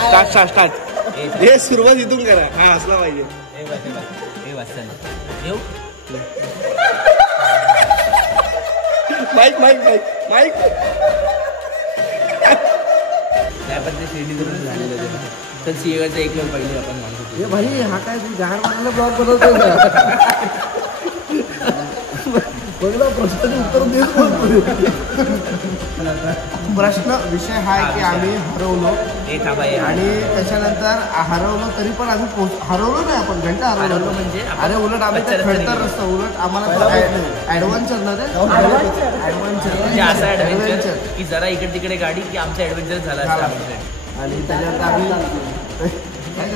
Start हे सुरुवात इथून करा. हा असला पाहिजे. माईक माईक माईक माईक आपण ते शिर्डीवरून झालेलं आहे. तर सिंहगडचा एक वेळ पहिले आपण मानतो भाई हा काय तू जहार मारला ब्लॉग बनवतोय का? बघला प्रश्नाचे उत्तर देत. प्रश्न विषय हा आहे की आम्ही हरवलो आणि त्याच्यानंतर हरवलो तरी पण आम्ही हरवलो नाही. आपण घंटा हरवलो म्हणजे अरे उलट आम्ही खडतर रस्ता उलट आम्हाला ऍडव्हेंचर ना ते ऍडव्हेंचर की जरा इकडे तिकडे गाडी की आमचा ऍडव्हेंचर झाला आणि त्याच्यात आम्ही काय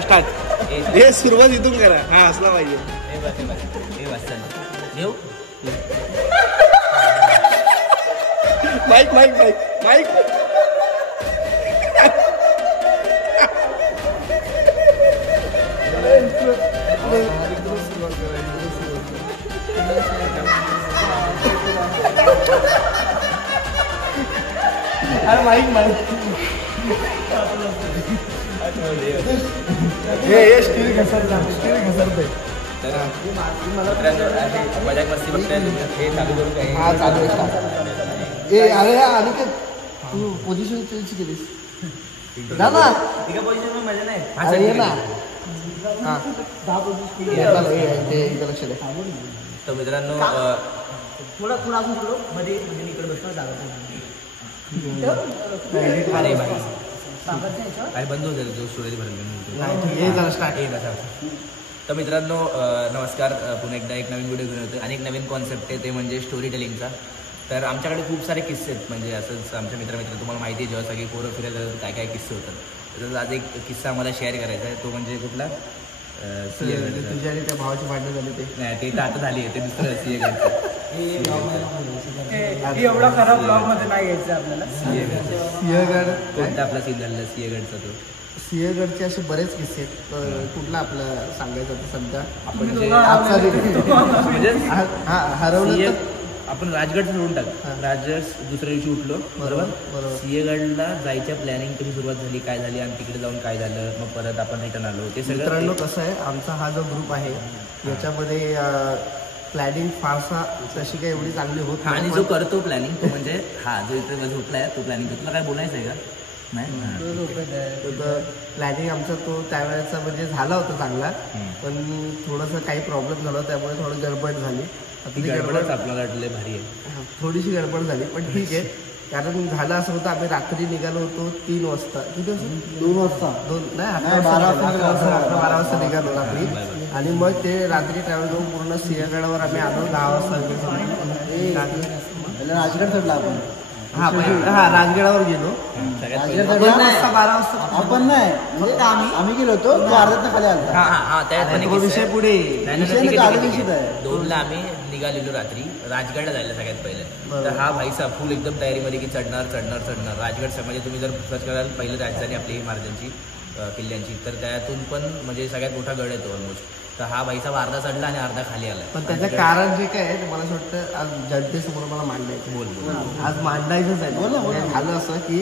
स्टार्ट हे सुरुवात इथून करा. हा असला पाहिजे. माईक माईक माईक माईक अरे माईक माईक हे स्टील घसरते. मजाक मस्ती बघताय हे चालू करू काय? हा चालू आहे. ए अरे आणि काय तू पोझिशन चेंज केलीस ना ना पोझिशन मजा नाही. अरे ये ना. हा 10 पोझिशन ते लक्ष दे. तर मित्रांनो थोडा अजून थोडं मध्ये इकडे बसणार जागा काय बंद होत जो स्टोरेज भरले. तर मित्रांनो नमस्कार. पुन्हा एकदा एक नवीन व्हिडिओ घेऊन होतो आणि एक नवीन कॉन्सेप्ट आहे ते म्हणजे स्टोरी टेलिंगचा. तर आमच्याकडे खूप सारे किस्से आहेत. म्हणजे असंच आमच्या मित्र तुम्हाला माहिती आहे जेव्हा सगळे पोरं फिरायला जातात काय काय किस्से होतात. तर आज एक किस्सा आम्हाला शेअर करायचा आहे. तो म्हणजे कुठला तुझ्या आणि त्या भावाची भांडणं झाली ते नाही ते तर आता झाली आहे. ते दुसरं सिंहगडचं. एवढा खराब ब्लॉग मध्ये नाही घ्यायचं आपल्याला. सिंहगड कोणता आपला सीन झालेला सिंहगडचा तो. सिंहगडचे असे बरेच किस्से आहेत. कुठला आपलं सांगायचं तर सध्या आपण म्हणजे हरवलं. आपण राजगड सोडून टाक. राजगड दुसऱ्या दिवशी उठलो बरोबर. सिंहगडला जायच्या प्लॅनिंग कधी सुरुवात झाली काय झाली आणि तिकडे जाऊन काय झालं मग परत आपण रिटर्न आलो. ते सगळं कसं आहे आमचा हा जो ग्रुप आहे याच्यामध्ये प्लॅनिंग फारसा तशी काही एवढी चांगली होत आणि जो करतो प्लॅनिंग तो म्हणजे हा जो इथे झोपलाय तो प्लॅनिंग तुला काय बोलायचं आहे का? नाही प्लॅनिंग आमचा तो त्यावेळेचा म्हणजे झाला होता चांगला पण थोडंसं काही प्रॉब्लेम झाला त्यामुळे थोडं गडबड झाली. गडबडच आपल्याला वाटले भारी आहे. थोडीशी गडबड झाली पण ठीक आहे. कारण झालं असं होतं आम्ही रात्री निघालो होतो 3 वाजता. किती वाजता? 2 वाजता. 12 वाजता निघालो रात्री आणि मग ते रात्री ट्रॅव्हल करून पूर्ण सिंहगडावर आम्ही आलो 10 वाजता. राजगड चढला आपण. हा राजगडावर गेलो. 12 वाजता आपण नाही आम्ही गेलो होतो. अर्ध्यात खाली आलो. विषय पुढे 2ला आम्ही निघालेलो रात्री राजगडला जायला सगळ्यात पहिले. तर हा भाईसा फुल एकदम तयारीमध्ये की चढणार राजगड. म्हणजे तुम्ही जर सर्च कराल पहिलं राजधानी आपली महाराजांची किल्ल्यांची तर त्यातून पण म्हणजे सगळ्यात मोठा गड येतो ऑलमोस्ट. तर हा भाईसा अर्धा चढला आणि अर्धा खाली आला. पण त्याचं कारण जे काय आहे मला असं वाटतं आज जनतेसमोर मला मांडायचं. बोल आज मांडायचंच आहे. झालं असं की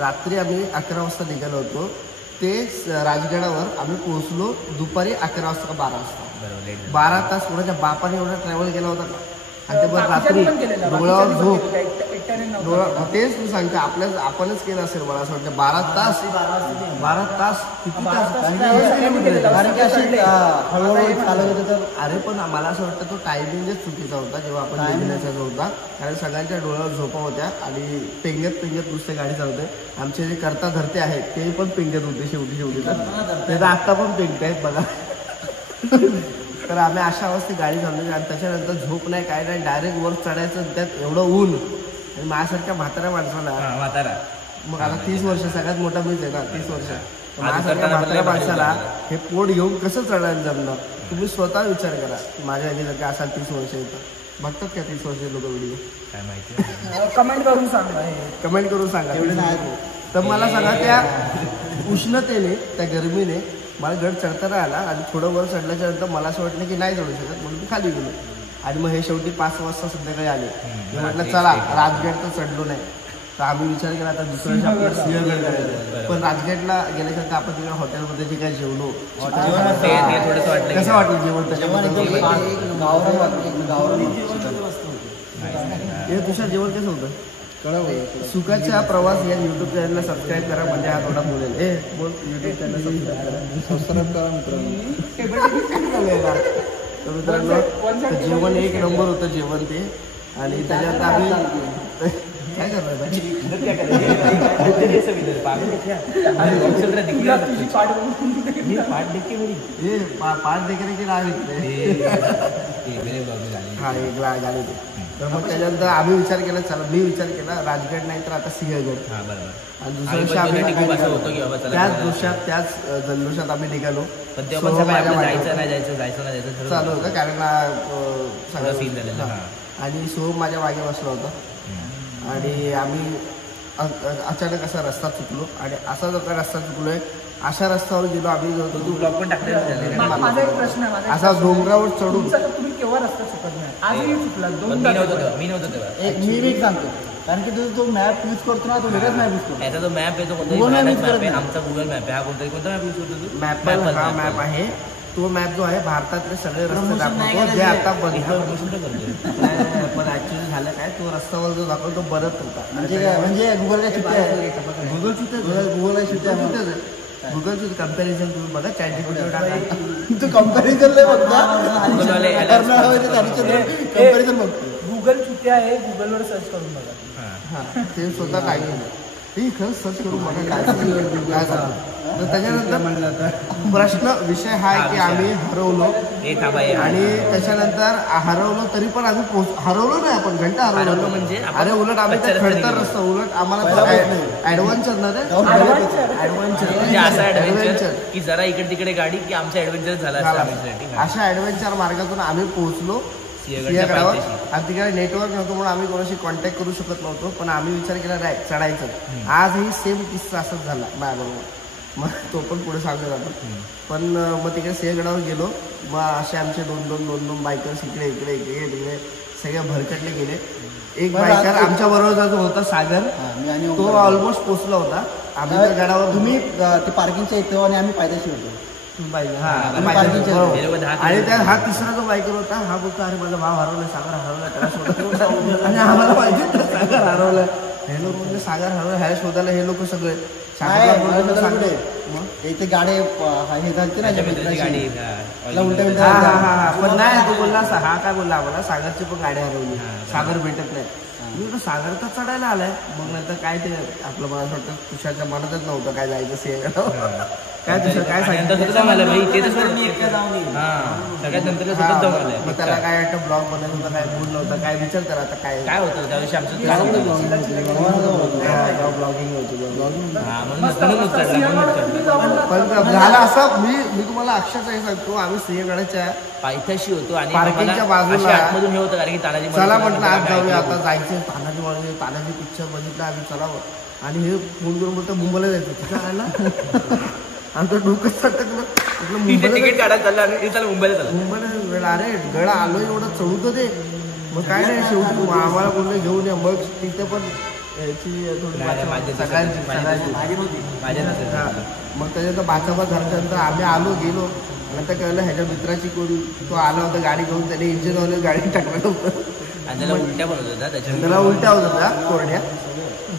रात्री आम्ही 11 वाजता निघालो होतो. ते राजगडावर आम्ही पोहोचलो दुपारी 11 वाजता का 12 वाजता. 12 तास कोणाच्या बापाने एवढा ट्रॅव्हल केला होता का? आणि ते बरं रात्री डोळ्यावर झोप तेच तू सांगते आपणच केलं असेल मला असं वाटतं. 12 तास किती तास अरे पण मला असं वाटतं तो टायमिंगच चुकीचा होता जेव्हा आपण निघण्याचा जो होता. कारण सगळ्यांच्या डोळ्यावर झोपा होत्या आणि पेंगत नुसते गाडी चालवते. आमचे जे करता धरते आहेत ते पण पेंगत होते शेवटी तर आत्ता पण पेंगत आहेत बघा. तर आम्ही अशा अवस्थेत गाडी चालवली आणि त्याच्यानंतर झोप नाही काय नाही डायरेक्ट वर चढायचं. त्यात एवढं ऊन आणि माझ्यासारख्या म्हाताऱ्या माणसाला मग आता 30 वर्ष सगळ्यात मोठा मीच आहे ना 30 वर्ष. माझ्यासारख्या म्हाताऱ्या माणसाला हे पोट घेऊन कसं चढायला जमलं. तुम्ही स्वतः विचार करा. माझ्या आधी जर का असाल 30 वर्ष येतं बघतात का 30 वर्ष लोक व्हिडिओ काय माहिती. कमेंट करून सांगा. तर मला सांगा त्या उष्णतेने त्या गरमीने मला गड चढताना आला आणि थोडं वर चढल्याच्या नंतर मला असं वाटलं की नाही चढू शकत म्हणून मी खाली गेलो आणि मग हे शेवटी 5 वाजता संध्याकाळी आले. मी म्हटलं चला राजगड तर चढलो नाही तर आम्ही विचार केला आता दुसऱ्या दिवशी आपल्याला सिंहगड करायचं. पण राजगडला गेल्यानंतर आपण तिकडे हॉटेलमध्ये जे काही जेवलो कसं वाटलं जेवण त्याच्यामध्ये हे तुषार जेवण कसं होतं? सुखाचा प्रवास या युट्यूब चॅनलला सबस्क्राईब करा म्हणजे हा थोडा बोलेल. बोल युट्यूब चॅनल सबस्क्राईब करा मित्रांनो. जेवण एक नंबर होतं जेवण ते आणि त्याच्यात आम्ही काय करणार पाठ देखील की नाव हा एक गाडी होते. तर मग त्याच्यानंतर आम्ही विचार केला चला मी विचार केला राजगड नाही तर आता सिंहगड आणि दुसऱ्या दिवशी आम्ही त्याच दिवसात त्याच जल्लोषात आम्ही निघालो. चालू होतं कारण सगळं सीन झालेलं आणि सोहम माझ्या मागे बसला होता आणि आम्ही अचानक असा रस्ता चुकलो आणि असाच आता रस्ता चुकलोय. अशा रस्त्यावर गेलो आम्ही तू ब्लॉग पण टाकलेला. माझा एक प्रश्न आहे असा डोंगरावर चढून तुम्ही केव्हा रस्ता चुकत नाही आजही चुकला मी नव्हतो तेव्हा. मी सांगतो कारण की तो मॅप यूज करतो ना तो वेगळाच मॅप यूज करतो. याचा जो मॅप आहे तो कोणता आमचा गुगल मॅप आहे. हा कोणता मॅप यूज करतो तू? हा मॅप आहे तो मॅप जो आहे भारतातले सगळे रस्ते दाखवतो जे आता पण ऍक्च्युअली झालं काय तो रस्त्यावर जो दाखवतो तो बरंच होता म्हणजे गुगलच्या चिठ्ठ्या आहे. गुगल गुगलचं कम्पॅरिझन तुम्ही बघा चॅट तू कम्पॅरिझन नाही बघता कम्पॅरिझन बघतो. गुगल चुट्या आहे गुगलवर सर्च करून बघा. हां ते स्वतः काय ते खरंच सर्च करून बघा काय झालं. तर त्याच्यानंतर प्रश्न विषय हा आहे की आम्ही हरवलो आणि त्याच्यानंतर हरवलो तरी पण आम्ही हरवलो नाही आपण घंटा हरवलो म्हणजे अरे उलट आम्ही खडतर रस्ता उलट आम्हाला ऍडव्हेंचर ना ऍडव्हेंचर की जरा इकडे तिकडे गाडी की आमचा ऍडव्हेंचर झाला. अशा ऍडव्हेंचर मार्गातून आम्ही पोहोचलो सिंहगडावर आणि तिकडे नेटवर्क नव्हतं म्हणून आम्ही कोणाशी कॉन्टॅक्ट करू शकत नव्हतो. पण आम्ही विचार केला नाही चढायचं. आजही सेम किस्सा असंच झाला माझ्याबरोबर. मग तो पण पुढे सांगत आपण पण मग तिकडे सिंहगडावर गेलो. मग असे आमचे दोन बायकर्स इकडे तिकडे सगळे भरकटले गेले. एक बायकर आमच्या बरोबर जो होता सागर तो ऑलमोस्ट पोचला होता. आम्ही त्या गडावर तुम्ही ते पार्किंगच्या इथे आणि आम्ही पायथ्याशी होतो आणि त्या हा तिसरा जो बायकर होता हा बोलतो अरे माझा भाव हरवलाय सागर हरवलाय त्याला शोधायला आणि आम्हाला पाहिजे सागर हरवलाय. हे लोक म्हणजे सागर हरवलं ह्याला शोधायला हे लोक सगळे इथे गाडी हे घालते ना पण नाही तो बोलला हा काय बोलला आम्हाला सागरची पण गाडी हरवली सागर भेटत नाही. मी सागर तर चढायला आलाय. मग नंतर काय ते आपलं मला वाटतं तुषारच्या मनातच नव्हतं काय जायचं सिंहगडावर. काय तुषार काय सांगितलं मग त्याला काय वाटतं ब्लॉग बनत होता काय मूड नव्हता काय विचार करा आता काय काय होतं त्या दिवशी आमचं ब्लॉगिंग पण झालं असं मी तुम्हाला अक्षरशः हे सांगतो आम्ही सिंहगडाच्या पायथ्याशी होतो आणि पार्किंगच्या बाजूला आतमधून हे होतं कारण की तानाजी चला म्हटलं आज जाऊया आता जायचं तानाजी पिक्चर बघितलं आम्ही चलावं आणि हे फोन करून बोलतो मुंबईला जायचं तिथं आला आमचं डोकं सटकलं तिकीट काढायला चाललं मुंबईला अरे गडा आलो एवढं चढू ते मग काय नाही शेवटी आम्हाला बोललं घेऊन या मग तिथे पण याची थोडी सगळ्यांची मग त्याच्यानंतर बाचाबा झाल्यानंतर आम्ही आलो गेलो नंतर कळलं ह्याच्या मित्राची कोण तो आला होता गाडी घेऊन त्याने इंजिन वाले गाडी टाकलं होतं आणि त्याला उलट्या पण होत होता त्याला उलट्या होत होत्या कोरड्या.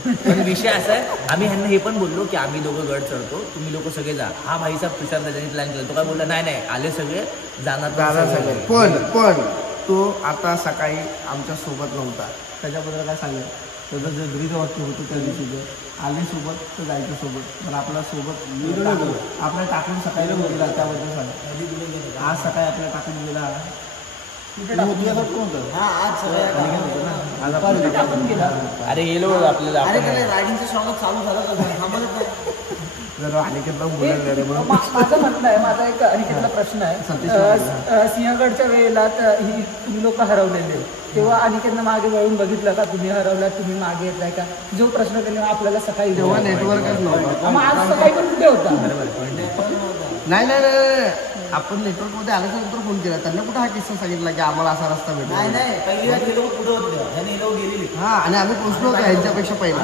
पण विषय असा आहे आम्ही ह्यांना हे पण बोललो की आम्ही दोघं गड चढतो तुम्ही लोक सगळे जा. हा भाईचा तुषार त्याच्याने प्लॅन केला. तो काय बोलला नाही आले सगळे जाणार सगळे पण तो आता सकाळी आमच्या सोबत नव्हता. त्याच्याबद्दल काय सांगेल त्याचं जे ब्रीद वाक्य होतं त्या दिवशीचं आले सोबत तर जायचं सोबत पण आपल्या सोबत आपल्या टाकून सकाळी गेला त्याबद्दल सांग. आज सकाळी आपल्याला टाकून गेला अरे गेलो आपल्याला रायडिंगचं शॉक चालू झालं जरा अनिकेतला बोलायला रे म्हणून माझं म्हणणं आहे. माझा एक अनिकेतला प्रश्न आहे. सिंहगडच्या वेळेला ही तुम्ही लोक हरवलेले तेव्हा अनिकेतनं मागे वळून बघितलं का तुम्ही हरवला तुम्ही मागे येताय का जो प्रश्न केला आपल्याला सकाळी तेव्हा नेटवर्कच नव्हतं. मग आज सकाळी पण कुठे होता नाही आपण नेटवर्क मध्ये आल्याच्या नंतर फोन केला त्यांना कुठे हा किस्सा सांगितला की आम्हाला असा रस्ता भेटला हा आणि आम्ही पोहोचलो होतो यांच्यापेक्षा पहिला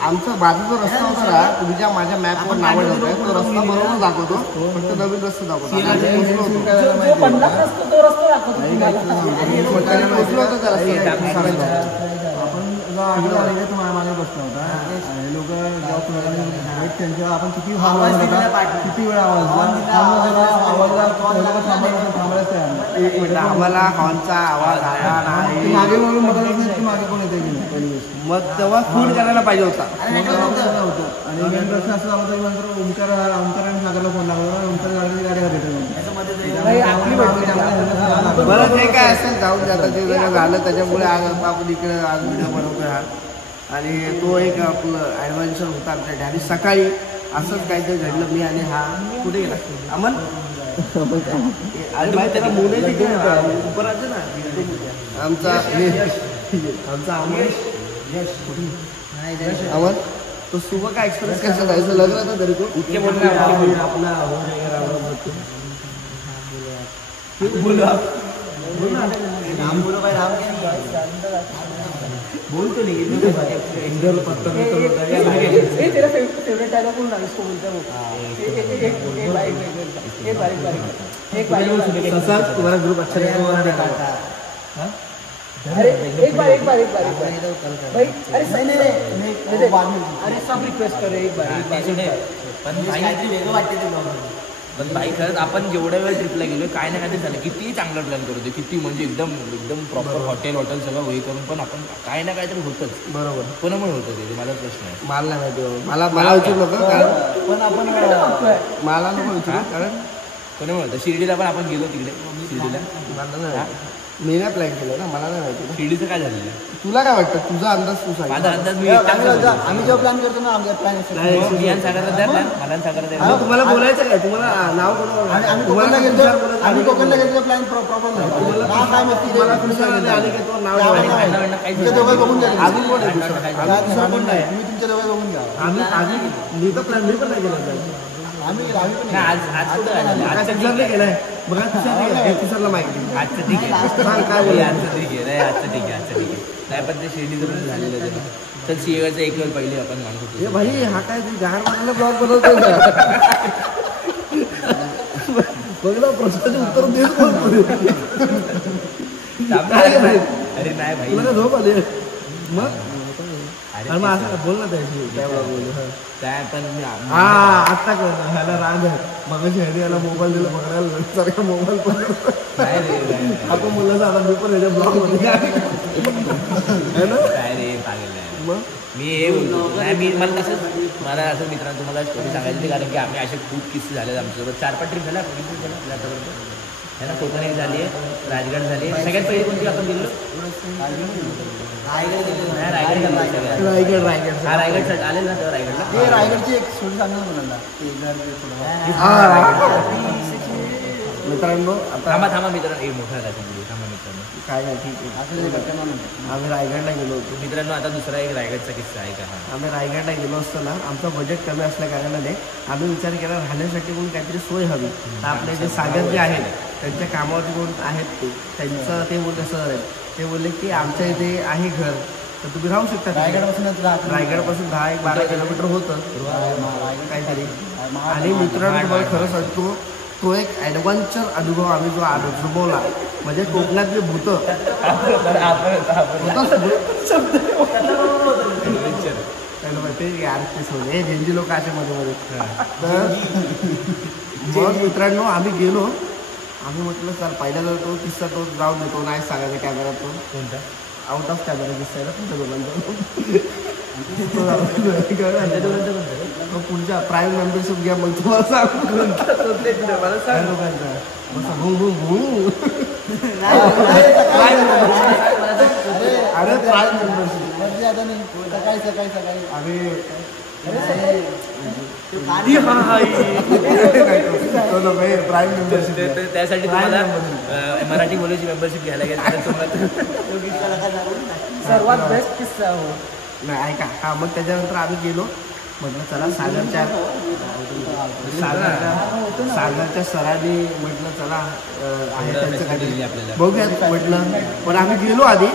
आमचा माझा जो रस्ता होता ना तुम्ही ज्या माझ्या मॅपवर नावं ठेवताय तो रस्ता बरोबर दाखवतो फक्त नवीन रस्ता दाखवतो पोहोचलो होतो त्या तुम्हाला मागे बसला होता लोक जेव्हा कुणाला त्यांच्या आपण किती आवाज किती वेळा आम्हाला हॉर्नचा आवाज आला नाही मागे म्हणून बघायला नाही मागे कोण येते की मग तेव्हा फोन करायला पाहिजे होता आणि मेन प्रश्न असं झाला होता नंतर ओंकार आणि सागरला फोन लागला ओंकार गाडी गाडी भेटेल बरं जे काय असेल जाऊन जातं जे झालं त्याच्यामुळे आज आपण इकडे आज व्हिडिओ बनवतोय हा आणि तो एक आपलं ॲडव्हेंचर होता आमच्याकडे आणि सकाळी असंच काहीतरी घडलं मी आणि हा कुठे गेला अमन त्याला मुलं उपरायचं ना आमचा अमन अमन तो सुबह का एक्सप्रेस कैसा था ऐसा लग रहा था तेरे को अपना बोलतो नहीं इंदौर पत्ता में तो तेरा फेवरेट डायलॉग बोलना इसको बोलते हैं एक बार तुम्हारा ग्रुप अच्छा नहीं अरे एक बार भाई अरे अरे सब रिक्वेस्ट करे एक बार पण भाई खरंच आपण जेवढ्या वेळ ट्रिपला गेलो काय ना काय झालं किती चांगलं प्लॅन करतो किती म्हणजे एकदम प्रॉपर हॉटेल सगळं हे करून पण आपण काय ना काहीतरी होतच बरोबर कोणामुळे होतं ते माझा प्रश्न आहे मला नाही माहिती मला विचारू नका कारण पण आपण मला नको विचारू कारण कोणामुळे होतं शिर्डीला पण आपण गेलो तिकडे शिर्डीला मला नाही मी नाही प्लॅन केलं ना मला नाही माहिती शिर्डीचं काय झालेलं तुला काय वाटतं तुझा अंदाज तू सांग माझा अंदाज मी आम्ही जेव्हा प्लॅन करतो ना आमचा प्लॅन तुम्हाला बोलायचं काय तुम्हाला नाव आम्ही कोकणला गेलो प्लॅन प्रॉपर नाही काय माहिती दोघं बघून घ्या अजून कोण आहे कोण नाही तुम्ही तुमच्या दोघं बघून घ्या आम्ही मी तर प्लॅन मी पण नाही केला आम्ही गेलाय बघा तुषारला माहिती आजचं ठीक आहे सांग काय बोल आजचं ठीक आहे आजचं ठीक आहे नाही पण ते शिर्डीचं पण झालेलं आहे तर सिंहगडचं एक वेळ पहिले आपण मानतो हे भाई हा काय गार मारायला ब्लॉग बनवतोय का बघला प्रश्नाचे उत्तर देत अरे नाही भाई तुला झोप आली मग अरे मग असं बोल ना त्याशी काय पण हा आता कर ह्याला राग आहे मग याला मोबाईल दिला बघायला सारखा मोबाईल पण आपण मुलाचा आता मी पण ह्याच्या ब्लॉग मध्ये काय रे पागल मग मी हे बोलतो नाही मी मला तसंच मला असं मित्रांनो तुम्हाला स्टोरी सांगायची कारण की आम्ही असे खूप किस्से झाले आमच्यासोबत 4-5 ट्रिप झाल्या आतापर्यंत है ना कोकण एक झाली आहे राजगड झाली आहे सगळ्यात पहिली कोणती आपण गेलो रायगड आले ना तेव्हा रायगडला रायगडची एक स्टोरी सांगणार मुलांना मित्रांनो आता थांबा मित्रांनो एक मोठा थांबा मित्रांनो काय नाही ठीक आहे आम्ही रायगडला गेलो होतो मित्रांनो आता दुसरा एक रायगडचा किस्सा आहे का आम्ही रायगडला गेलो असताना आमचं बजेट कमी असल्या कारणाने आम्ही विचार केला राहण्यासाठी म्हणून काहीतरी सोय हवी तर आपले जे सागर जे आहेत त्यांच्या कामावरती कोण आहेत त्यांचं ते बोलले सर आहेत ते बोलले की आमच्या इथे आहे घर तर तुम्ही राहू शकता रायगडपासून 10-12 किलोमीटर होतं काहीतरी आणि मित्रांनो तुम्हाला खरं सांगतो तो एक ॲडव्हेंचर अनुभव आम्ही जो अनुभवला म्हणजे कोकणातली भूतं ते आरती सोडले झेंजी लोक असे मध्ये तर मग मित्रांनो आम्ही गेलो आम्ही म्हटलं चल पहिल्याला तो किस्सा तो जाऊन देतो नाही सांगायचा कॅमेरा तो कोणता आउट ऑफ कॅमेरा दिसत आहे ना तुमच्या दोघांचा पुढच्या प्राईम मेंबरशिप घ्या मग तुम्हाला सांगू मला सांग लोकांचा अरे प्राईम मेंबरशिप सकाळी आम्ही प्राईम मेंबरशिप त्यासाठी तुम्हाला मराठी बोलायची मेंबरशिप घ्यायला गेलं सर्वात बेस्ट किस्सा हो नाही ऐका हा मग त्याच्यानंतर आम्ही गेलो म्हटलं चला सागरच्या सरांनी म्हटलं चला आहे त्यांचं काहीतरी बघूयात म्हटलं. पण आम्ही गेलो आधी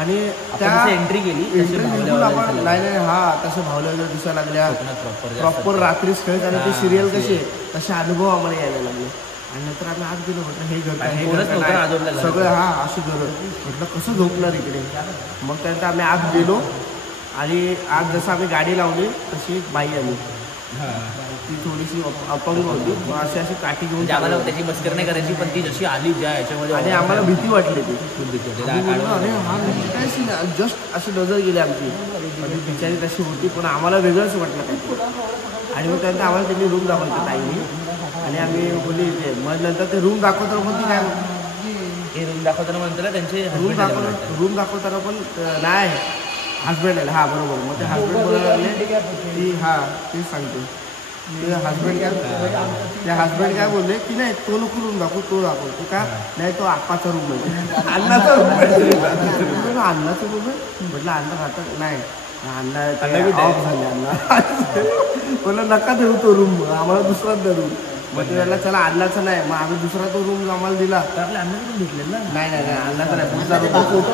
आणि त्या एंट्री केली बिलकुल आपण नाही हा तसं भावल्या वगैरे दिसायला लागल्या प्रॉपर रात्रीच खेळत आणि ती सिरियल कशी आहे तसे अनुभव आम्हाला यायला लागले. आणि नंतर आम्ही आज गेलो म्हटलं हे घर सगळं हा असं गेलो म्हटलं कसं झोपणार इकडे. मग त्यानंतर आम्ही आज गेलो आणि आज जसं आम्ही गाडी लावली तशी एक बाई आली ती थोडीशी अपंग होती अशी अशी काठी घेऊन आम्हाला त्याची मस्करी नाही करायची पण ती जशी आली ज्या याच्यामध्ये आणि आम्हाला भीती वाटली ती खूप भीती होती. अरे हा काय जस्ट अशी नजर गेली आमची म्हणजे बिचारी तशी होती पण आम्हाला वेगळंच वाटलं काही. आणि मग त्यानंतर आम्हाला त्यांनी रूम दाखवली ताईने आणि आम्ही बोलली मग नंतर ते रूम दाखवताना पण ती काय हे रूम दाखवताना म्हणतो ना त्यांचे रूम दाखवताना पण नाही हजबंड आले हा बरोबर. मग ते हजबंड बोलायला लागले की हा तेच सांगते ते हजबंड काय बोलले की नाही तो नको रूम दाखव तो दाखवतो का नाही तो आप्पाचा रूम आहे अण्णाचा रूम आहे अण्णाचा रूम आहे म्हटलं अण्णा राहतात नाही अण्णा ऑफ झाले अण्णा बोला नका देऊ तो रूम आम्हाला दुसराच द्या रूम. मग ते वेळेला चला अण्णाचा नाही मग आम्ही दुसरा तो रूम आम्हाला दिला नाही अण्णाचा नाही पुढचा रूम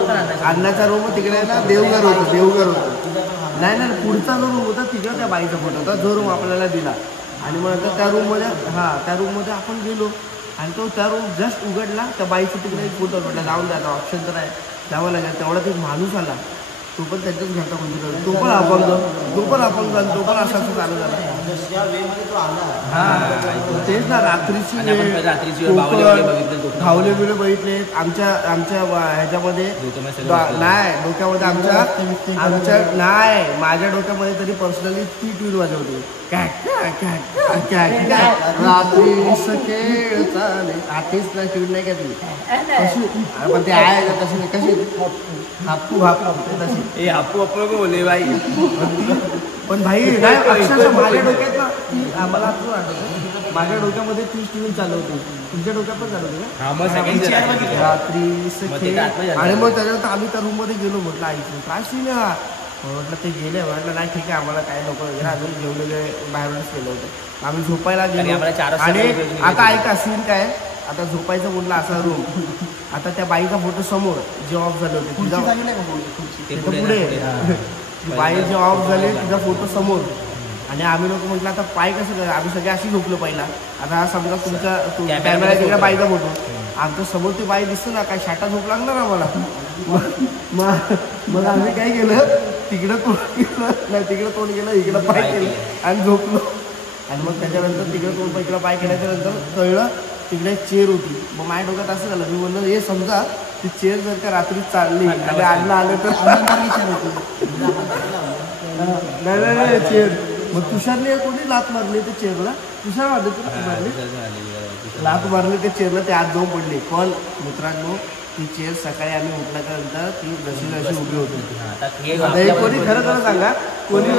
अण्णाचा रूम तिकडे ना देवघर होतं नाही पुढचा जो रूम होता तिकडे त्या बाईचा फोटो होता जो रूम आपल्याला दिला. आणि मग नंतर त्या रूममध्ये आपण गेलो आणि तो त्या रूम जस्ट उघडला त्या बाईचा तिकडे एक फोटो म्हटलं जाऊन द्या ऑप्शन तर आहे जावं लागेल. तेवढा एक माणूस आला तो पण त्यांच्याच घरचा कोणती तो पण अपंग आणि तो पण असा चालू झाला. तेच ना रात्रीची धावले बिले बघितले आमच्या ह्याच्यामध्ये नाही डोक्यामध्ये आमच्या नाही माझ्या डोक्यामध्ये तरी पर्सनली ती ट्यून वाजवते रात्री सकेळ चाले आतीच नाही ट्यून नाही का ती कशी पण ते आहे का तशी कशी हापू तशी ए हापू बोले बाई पण भाई नाही अक्षरशः माझ्या डोक्यात ना ती आम्हाला माझ्या डोक्यामध्ये तीच ट्यून चालवते तुमच्या डोक्यात पण चालवते ना रात्री आणि मग त्याच्यानंतर आम्ही त्या रूममध्ये गेलो म्हटलं आईचं काय सीन आहे म्हटलं ते गेले म्हटलं नाही ठीक आहे आम्हाला काय नको वगैरे अजून जेवलेले बाहेरूनच केलं होतं आम्ही झोपायला गेलो. आणि आता ऐका सीन काय आता झोपायचं बोलला असा रूम आता त्या बाईचा फोटो समोर जे ऑफ झाले होते पुढे बाई जे ऑफ झाले तिचा फोटो समोर आणि आम्ही लोक म्हटलं आता पाय कसं कर आम्ही सगळे अशी झोपलो पहिला. आता हा समजा तुमचा कॅमेरा तिकडे बाईचा फोटो आमच्या समोर ती बाई दिसतो ना काय शाटा झोप लागणार आम्हाला. मग आम्ही काय केलं तिकडं तोंड केलं नाही तिकडं तोंड केलं इकडं पाय केलं आणि झोपलो. आणि मग त्याच्यानंतर तिकडं तोंड इकडं पाय केल्याच्या नंतर कळलं तिकडे एक चेअर होती. मग माझ्या डोक्यात असं झालं मी म्हणलं हे समजा ती चेअर जर का रात्री चालली आणि अण्णा आलं तर नाही चेअर मग तुषारने कोणी लात मारली ते चेअरला तुषार मारले लात मारली ते चेअरला ते आत जाऊन पडले. पण मित्रांनो ती चेअर सकाळी आम्ही उठल्यानंतर ती जशी उभी होती. कोणी खरं सांगा कोणी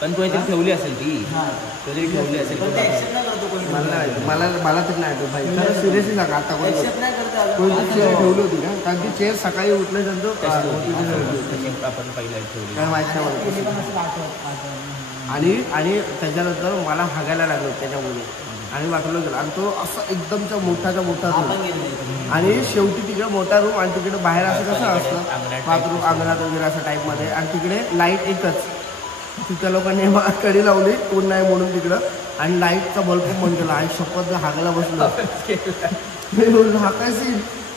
पण कोणीतरी ठेवली असेल ती कधी ठेवली असेल मला तर नाही भाई खरं सिरियसली सांगा आता कोणती चेअर ठेवली होती का कारण ती चेअर सकाळी उठल्यानंतर आपण पहिला ठेवली काय माहिती आणि त्याच्यानंतर मला हागायला लागलं त्याच्यामुळे आणि वाटलं गेलं आणि तो असा एकदमचा मोठा रूम आणि शेवटी तिकडे मोठा रूम आणि तिकडे बाहेर असं कसं असतं बाथरूम अंगणात वगैरे असं टाईपमध्ये आणि तिकडे लाईट एकच तिथल्या लोकांनी कडी लावली कोण नाही म्हणून तिकडं आणि लाईटचा बल्ब बंद केला आणि शपथ हागायला बसलो हाकायची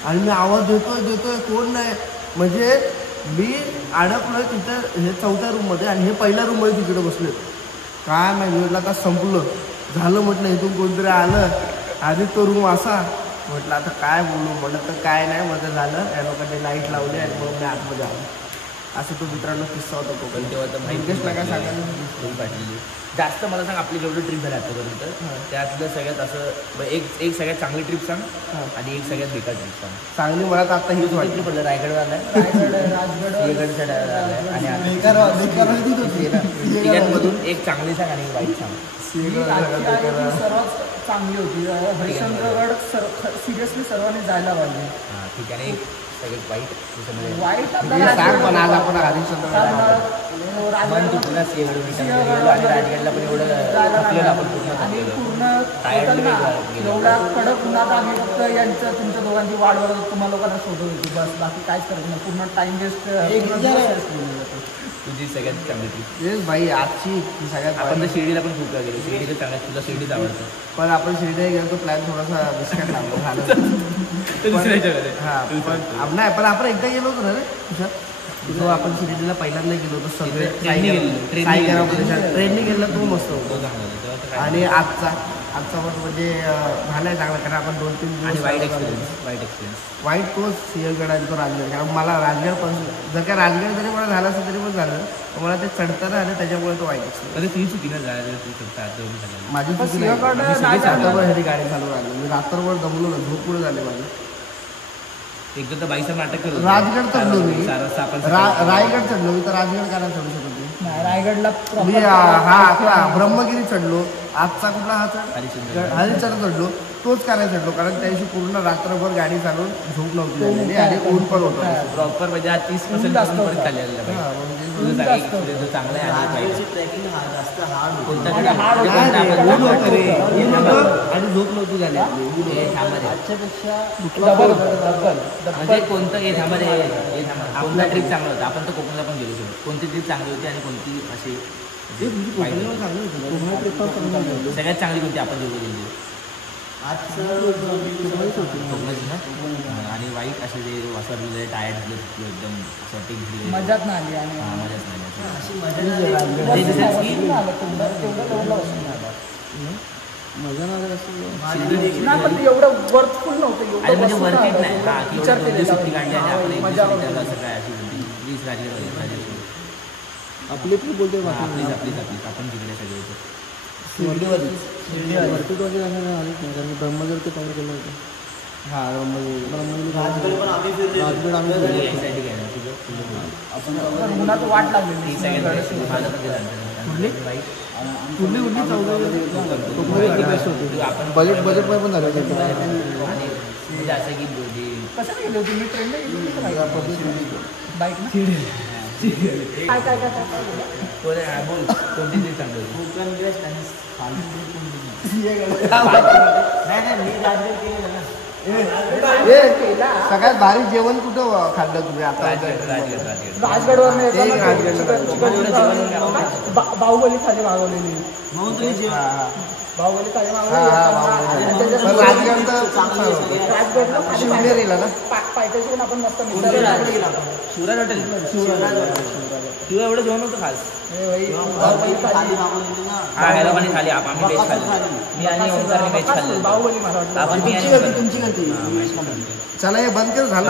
आणि मी आवाज देतोय कोण नाही म्हणजे मी अडकलोय तिथं हे चौथ्या रूममध्ये आणि हे पहिल्या रूममध्ये तिकडे बसले काय माहिती म्हटलं आता संपलं झालं म्हटलं इथून कोणतरी आलं आधी तो रूम असा म्हटलं आता काय बोलू म्हटलं तर काय नाही म्हटलं झालं या लोकांनी लाईट लावली आणि मग मी आतमध्ये आलो. असं तो मित्रांनो किस्सा होता तो पण तेव्हा तर माहितीच नाही काय सांगायला जास्त मला सांग आपली जेवढी ट्रिप झाली आतापर्यंत त्यातलं सगळ्यात असं एक सगळ्यात चांगली ट्रिप सांग आणि एक सगळ्यात बेकार ट्रिप सांग. चांगली मला तर आता हीच वाटली पडलं रायगड आलाय आणि तिघांमधून एक चांगली सांग आणि एक वाईट सांग. सर्वात चांगली होती. हरिश्चंद्रगड सिरियसली सर्वांनी जायला पाहिजे. हां ठीक आहे. आणि सगळ्यात वाईट वाईट सांग पण आज आपण हरिश्चंद्र मन तू पुन्हा सिंहगड आणि राजगडला पण एवढं थकलेलं आपण पूर्ण आणि थकलेलो. पूर्ण एवढा कडक उन्हात आम्ही फक्त यांचं तुमच्या दोघांची वाढ वगैरे तुम्हाला लोकांना शोधत होती बस. बाकी काहीच करत नाही. पूर्ण टाइम वेस्ट तुझी सगळ्यात चांगली ट्रिप. तेच भाई आजची सगळ्यात आपण तर शिर्डीला पण खूप गेलो. शिर्डीला चांगलं तुला शिर्डीच आवडतं. पण आपण शिर्डीला गेलो तो प्लॅन थोडासा बिस्कट लागलो झालं. हा पण नाही पण आपण एकदा गेलो होतो ना रे तुझं जो आपण शिर्डीला पहिल्यांदा गेलो होतो सगळे ट्रेनने गेलं तो मस्त होतो. आणि आजचा पण म्हणजे झालाय चांगला कारण आपण 2-3 दिवस वाईट एक्सपिरियन्स वाईट तोच सिंहगड आणि तो राजगड. कारण मला राजगड पण जर का राजगड जरी मला झालं असं तरी पण झालं तर मला ते चढताना आणि त्याच्यामुळे तो वाईट एक्सपिरियन्स. तुझी चुकी ना झालं माझी चुकी रात्रभर ह्याची गाडी चालू राहिली. मी रात्रभर दमलो ना झोप पुढे झाले माझी. एकदा तर बाईचं नाटक करतो. राजगड चढलो मी रायगड चढलो मी तर राजगड काय चढू शकत नाही. रायगडला मी हा ब्रह्मगिरी चढलो. आजचा कुठला हा चढ हरिश्चंद्र चढलो तोच करायला चढलो कारण त्या दिवशी पूर्ण रात्रभर गाडी चालवून झोप नव्हती झालेली आणि ऊन पण होतं प्रॉपर म्हणजे 30% जास्त चाललेलं चांगलं आहे. आणि झोप नव्हती झाली म्हणजे कोणतं कोणता ट्रिप चांगला होता. आपण तर कोकणाला पण गेलो शकतो. कोणती ट्रिप चांगली होती आणि कोणती अशी सगळ्यात चांगली कोणती आपण जेवढी गेली कोकणाची ना. आणि वाईट असे जे वसरलेले टायर्ड झाले एकदम असं मजाच नाही आली. आणि मजाच नाही. मजा नाही ना पण एवढं वर्थफुल नव्हतं. आणि म्हणजे वरतीच नाही. हा विचार केली सुट्टी काढली आणि आपण असं काय अशी प्लीज राजगड आपली ट्रिप बोलते प्लीज आपण तिकडे सगळे वरती तो कारण ब्रह्मगड ते कव्हर केलं होतं. हा राजगड आम्ही उन्हात वाट लागली. बजेट पण झालं असं की कसं गेले होते तुम्ही ट्रेनला गेले बाईक ना काय बोल कोणती ट्रिप चांगली सगळ्यात भारी जेवण कुठं खाल्लं तुम्ही आता? राजगडवर बाहुबली थाली मागवलेली. बाहुबली थाली राजगडला शिवनेरीला ना पायथ्याशी आपण मस्त शिवराज हॉटेल किंवा एवढं जेवण होतं खास. ह्या लोकांनी खाली आम्ही व्हेज खाल्ली. मी आणि ओंकारने व्हेज खाल्लं. आपण चला हे बंद केलं झालं.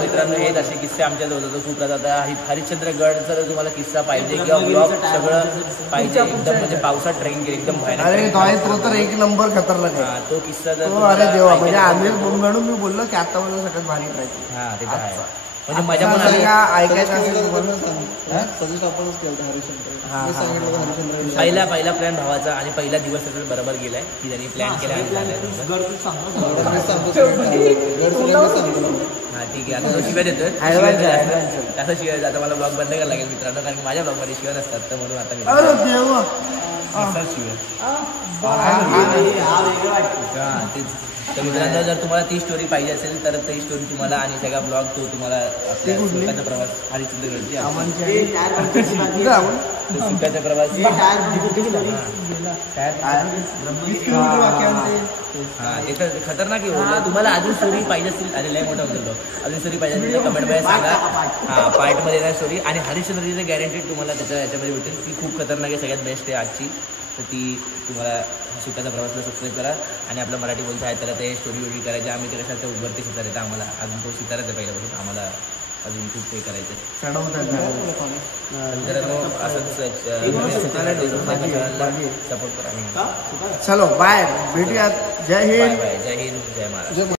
मित्रांनो हे असे किस्से आमच्याजवळ होतो खूप. आता हरिश्चंद्रगडचा जर तुम्हाला किस्सा पाहिजे किंवा ब्लॉग सगळं पाहिजे एकदम म्हणजे पावसात ट्रेन गेली एकदम भयानक. तो तर एक नंबर खतरनाक आहे. तो किस्सा जर अरे देवा म्हणजे आम्ही म्हणून मी बोललो की आता मला सगळ्यात भारी पाहिजे. हा ते तर आहे. म्हणजे मजा पण ऐकायचं असेल सजेस्ट आपणच केलं हरिश्चंद्र. पहिला प्लॅन भावाचा आणि पहिला दिवस त्याचा बरोबर गेलाय की त्यांनी प्लॅन केला. हा ठीक आहे. आता तो शिव्या देतोय कसं शिवाय आता मला ब्लॉग बंद करायला लागेल मित्रांनो कारण की माझ्या ब्लॉगमध्ये शिव्या नसतात. तर म्हणून आता तेच. तर मित्रांनो जर तुम्हाला ती स्टोरी पाहिजे असेल तर ती स्टोरी तुम्हाला आणि सगळा ब्लॉग तो तुम्हाला आपल्या सुखाचा प्रवास हरिश्चंद्रगडची सुखाचा प्रवास हा ते तर खतरनाक आहे. तुम्हाला अजून स्टोरी पाहिजे असेल अरे लय मोठा होतो अजून स्टोरी पाहिजे असेल तर कमेंटमध्ये सांगा. हा पार्टमध्ये येणार स्टोरी. आणि हरिश्चंद्रची तर गॅरंटीड तुम्हाला याच्यामध्ये भेटेल. ती खूप खतरनाक आहे सगळ्यात बेस्ट आहे आजची. तर ती तुम्हाला सुखाचा प्रवासला सबस्क्राईब करा. आणि आपलं मराठी बोलता आहे तर ते स्टोरी वगैरे करायचे. आम्ही ते कशा उभरते सितार येतं आम्हाला अजून तो सिताराच आहे पहिल्यापासून. आम्हाला अजून खूप हे करायचं सपोर्ट करा. चलो बाय भेटूयात. जय हिंद जय हिंद जय महाराष्ट्र.